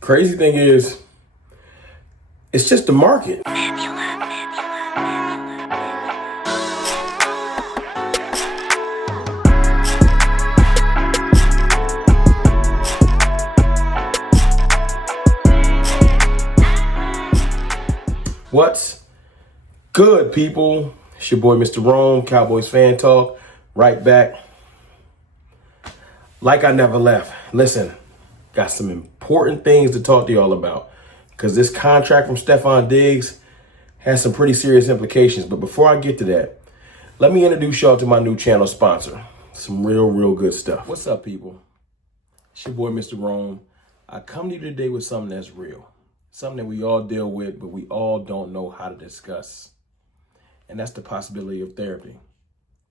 Crazy thing is, it's just the market. What's good, people? It's your boy, Mr. Rome, Cowboys Fan Talk, right back. Like I never left. Listen, got some important things to talk to y'all about because this contract from Stephon Diggs has some pretty serious implications. But before I get to that, let me introduce y'all to my new channel sponsor. Some real good stuff. What's up, people? It's your boy, Mr. Rome. I come to you today with something that's real. Something that we all deal with, but we all don't know how to discuss. And that's the possibility of therapy.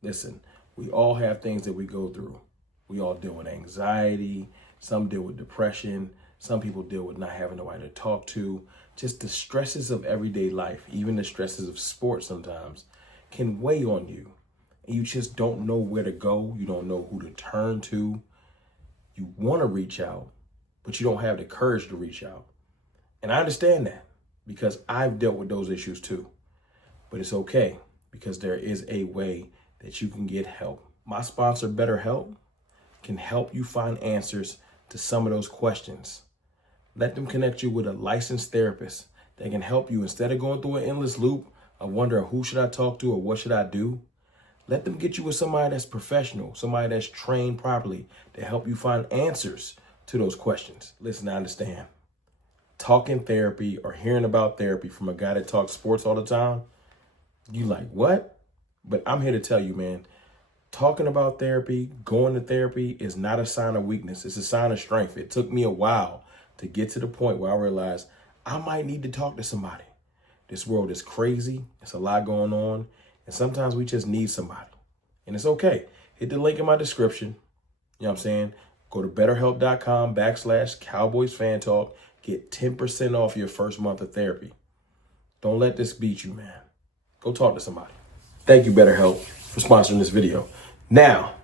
Listen, we all have things that we go through. We all deal with anxiety. Some deal with depression. Some people deal with not having nobody to talk to. Just the stresses of everyday life, even the stresses of sports sometimes, can weigh on you. And you just don't know where to go. You don't know who to turn to. You want to reach out, but you don't have the courage to reach out. And I understand that because I've dealt with those issues too. But it's okay because there is a way that you can get help. My sponsor, BetterHelp, can help you find answers to some of those questions. Let them connect you with a licensed therapist that can help you instead of going through an endless loop of wondering who should I talk to or what should I do. Let them get you with somebody that's professional, somebody that's trained properly to help you find answers to those questions. Listen, I understand. Talking therapy or hearing about therapy from a guy that talks sports all the time, you like, what? But I'm here to tell you, man, talking about therapy, going to therapy is not a sign of weakness. It's a sign of strength. It took me a while to get to the point where I realized I might need to talk to somebody. This world is crazy. It's a lot going on. And sometimes we just need somebody. And it's okay. Hit the link in my description. You know what I'm saying? Go to betterhelp.com/Cowboys Fan Talk. Get 10% off your first month of therapy. Don't let this beat you, man. Go talk to somebody. Thank you, BetterHelp, for sponsoring this video. Now,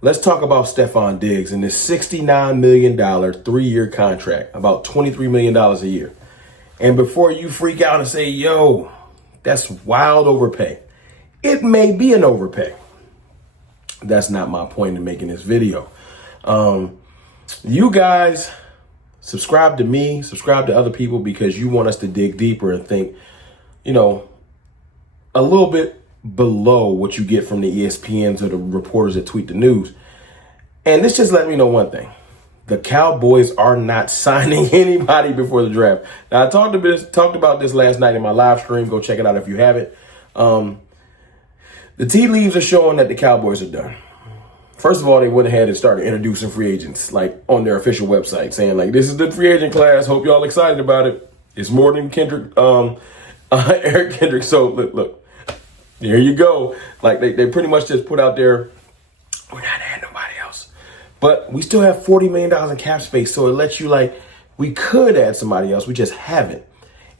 let's talk about Stephon Diggs and this $69 million 3-year contract, about $23 million a year. And before you freak out and say, yo, that's wild overpay. It may be an overpay. That's not my point in making this video. You guys subscribe to me, subscribe to other people because you want us to dig deeper and think, you know, a little bit below what you get from the ESPNs or the reporters that tweet the news. And this just let me know one thing. The Cowboys are not signing anybody before the draft. Now, I talked about this last night in my live stream. Go check it out if you haven't. The tea leaves are showing that the Cowboys are done. First of all, they went ahead and started introducing free agents, like on their official website, saying like, this is the free agent class. Hope y'all excited about it. It's more than Kendrick, Eric Kendrick. So look, there you go. Like they pretty much just put out there, we're not adding nobody else. But we still have $40 million in cap space. So it lets you like, we could add somebody else. We just haven't.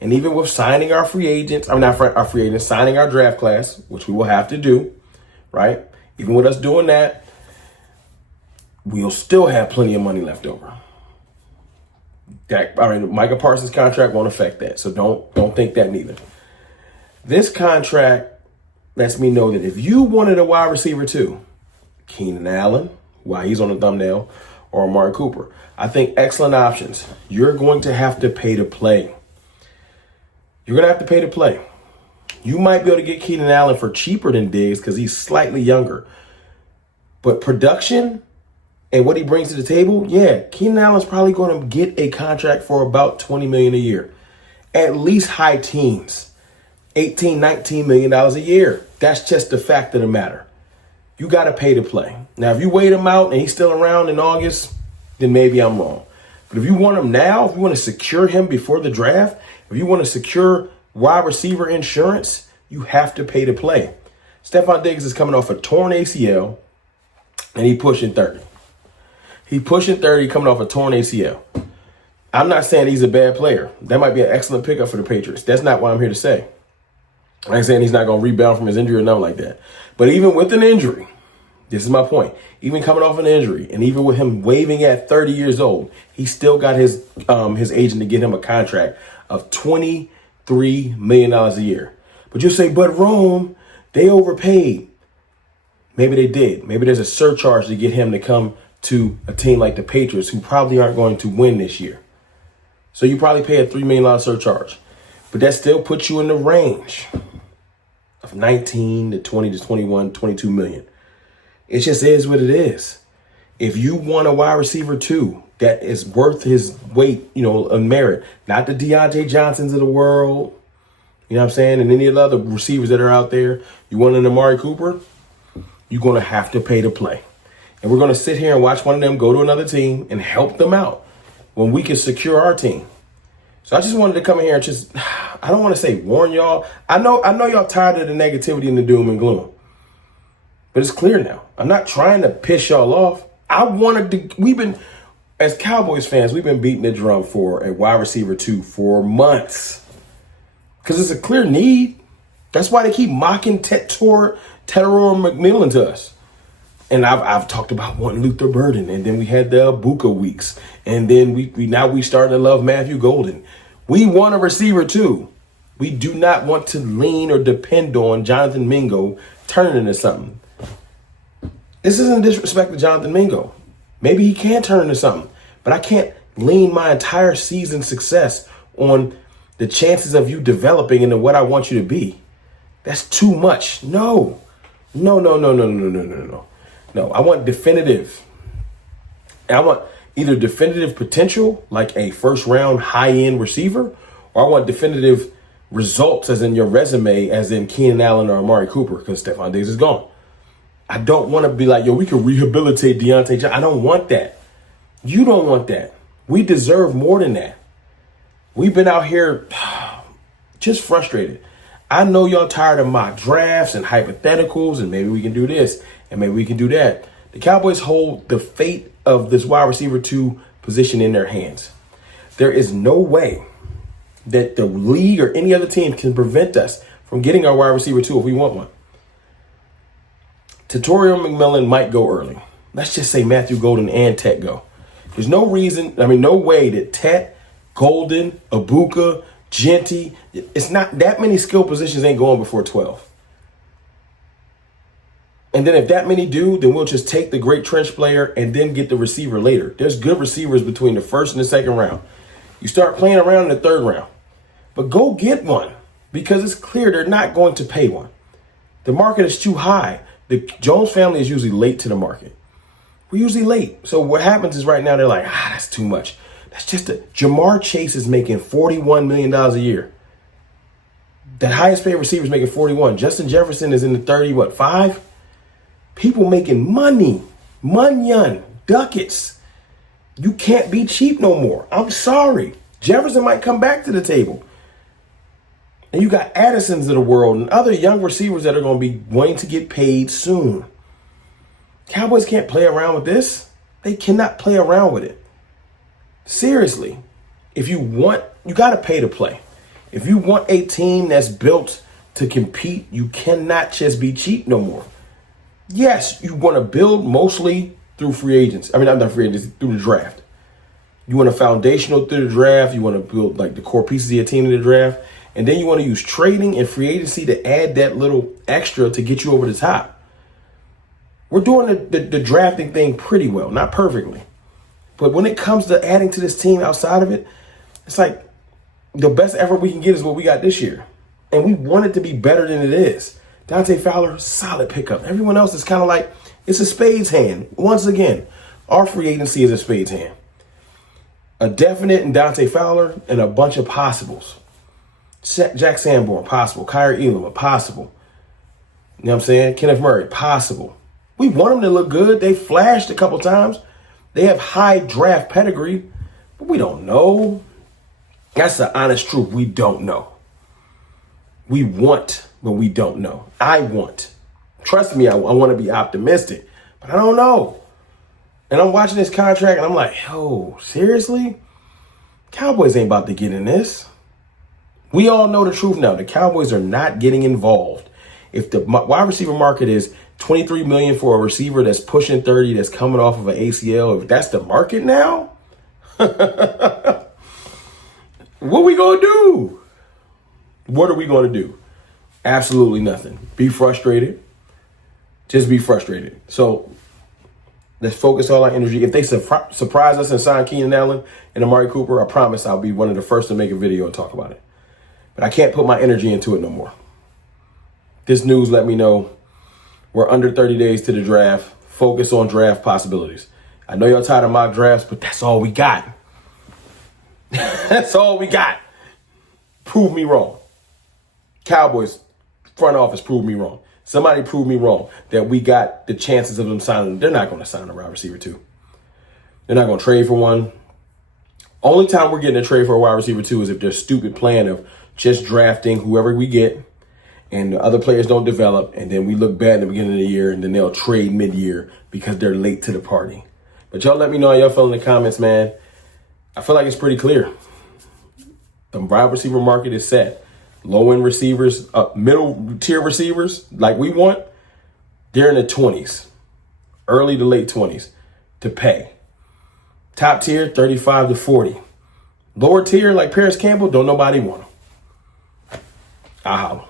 And even with signing our free agents, our free agents, signing our draft class, which we will have to do, right? Even with us doing that, we'll still have plenty of money left over. Micah Parsons' contract won't affect that, so don't think that neither. This contract lets me know that if you wanted a wide receiver too, Keenan Allen, while he's on the thumbnail, or Amari Cooper, I think excellent options. You're going to have to pay to play. You're going to have to pay to play. You might be able to get Keenan Allen for cheaper than Diggs because he's slightly younger. But production and what he brings to the table, yeah, Keenan Allen's probably going to get a contract for about $20 million a year. At least high teens, $18, $19 million a year. That's just the fact of the matter. You got to pay to play. Now, if you wait him out and he's still around in August, then maybe I'm wrong. But if you want him now, if you want to secure him before the draft, if you want to secure wide receiver insurance, you have to pay to play. Stephon Diggs is coming off a torn ACL, and he pushing 30. He pushing 30, coming off a torn ACL. I'm not saying he's a bad player. That might be an excellent pickup for the Patriots. That's not what I'm here to say. I ain't saying he's not going to rebound from his injury or nothing like that. But even with an injury, This is my point. Even coming off an injury, and even with him waving at 30 years old, he still got his agent to get him a contract of $23 million a year. But you say, but Rome, they overpaid. Maybe they did. Maybe there's a surcharge to get him to come to a team like the Patriots, who probably aren't going to win this year. So you probably pay a $3 million surcharge. But that still puts you in the range of 19 to 20 to 21, 22 million. It just is what it is. If you want a wide receiver too, that is worth his weight, in merit, not the Deontay Johnsons of the world, you know what I'm saying, and any of the other receivers that are out there, you want an Amari Cooper, you're going to have to pay to play. And we're going to sit here and watch one of them go to another team and help them out when we can secure our team. So I just wanted to come in here and I don't want to say warn y'all. I know y'all tired of the negativity and the doom and gloom. But it's clear now. I'm not trying to piss y'all off. As Cowboys fans, we've been beating the drum for a wide receiver 2 for months. Because it's a clear need. That's why they keep mocking Tedor McMillan to us. And I've talked about wanting Luther Burden, and then we had the Ibuka weeks, and then we starting to love Matthew Golden. We want a receiver too. We do not want to lean or depend on Jonathan Mingo turning into something. This isn't disrespect to Jonathan Mingo. Maybe he can turn into something, but I can't lean my entire season success on the chances of you developing into what I want you to be. That's too much. No. No, I want definitive. And I want either definitive potential, like a first round high-end receiver, or I want definitive results, as in your resume, as in Keenan Allen or Amari Cooper, because Stephon Diggs is gone. I don't want to be like, we can rehabilitate Deontay Johnson. I don't want that. You don't want that. We deserve more than that. We've been out here just frustrated. I know y'all tired of mock drafts and hypotheticals, and maybe we can do this, and maybe we can do that. The Cowboys hold the fate of this wide receiver 2 position in their hands. There is no way that the league or any other team can prevent us from getting our wide receiver 2 if we want one. Tedor McMillan might go early. Let's just say Matthew Golden and Tet go. There's no way that Tet, Golden, Ibuka, Genty, it's not that many skill positions ain't going before 12. And then if that many do, then we'll just take the great trench player and then get the receiver later. There's good receivers between the first and the second round. You start playing around in the third round. But go get one, because it's clear they're not going to pay one. The market is too high. The Jones family is usually late to the market. We're usually late. So what happens is right now they're like, that's too much. That's just Jamar Chase is making $41 million a year. The highest paid receiver is making 41. Justin Jefferson is in the 5? People making money. Munyon, ducats. You can't be cheap no more. I'm sorry. Jefferson might come back to the table. And you got Addisons of the world and other young receivers that are going to be wanting to get paid soon. Cowboys can't play around with this. They cannot play around with it. Seriously. If you want, you got to pay to play. If you want a team that's built to compete, you cannot just be cheap no more. Yes, you want to build mostly through free agents. Through the draft. You want a foundational through the draft. You want to build like the core pieces of your team in the draft. And then you want to use trading and free agency to add that little extra to get you over the top. We're doing the drafting thing pretty well, not perfectly. But when it comes to adding to this team outside of it, it's like the best effort we can get is what we got this year. And we want it to be better than it is. Dante Fowler, solid pickup. Everyone else is kind of like, it's a spades hand. Once again, our free agency is a spades hand. A definite in Dante Fowler and a bunch of possibles. Jack Sanborn, possible. Kyrie Elam, possible. You know what I'm saying? Kenneth Murray, possible. We want them to look good. They flashed a couple times. They have high draft pedigree, but we don't know. That's the honest truth. We don't know. We want, but we don't know. I want. Trust me, I want to be optimistic, but I don't know. And I'm watching this contract and I'm like, seriously? Cowboys ain't about to get in this. We all know the truth now. The Cowboys are not getting involved. If the wide receiver market is $23 million for a receiver that's pushing 30, that's coming off of an ACL. If that's the market now, what we gonna do? What are we gonna do? Absolutely nothing. Be frustrated. Just be frustrated. So let's focus all our energy. If they surprise us and sign Keenan Allen and Amari Cooper, I promise I'll be one of the first to make a video and talk about it. But I can't put my energy into it no more. This news let me know we're under 30 days to the draft. Focus on draft possibilities. I know y'all tired of mock drafts, but that's all we got. That's all we got. Prove me wrong. Cowboys front office proved me wrong. Somebody proved me wrong that we got the chances of them signing. They're not going to sign a wide receiver too. They're not going to trade for one. Only time we're getting a trade for a wide receiver too is if their stupid plan of just drafting whoever we get and the other players don't develop, and then we look bad in the beginning of the year, and then they'll trade mid-year because they're late to the party. But y'all let me know how y'all feel in the comments, man. I feel like it's pretty clear. The wide receiver market is set. Low-end receivers, middle-tier receivers like we want, they're in the 20s, early to late 20s to pay. Top tier, 35 to 40. Lower tier, like Paris Campbell, don't nobody want them. I holla.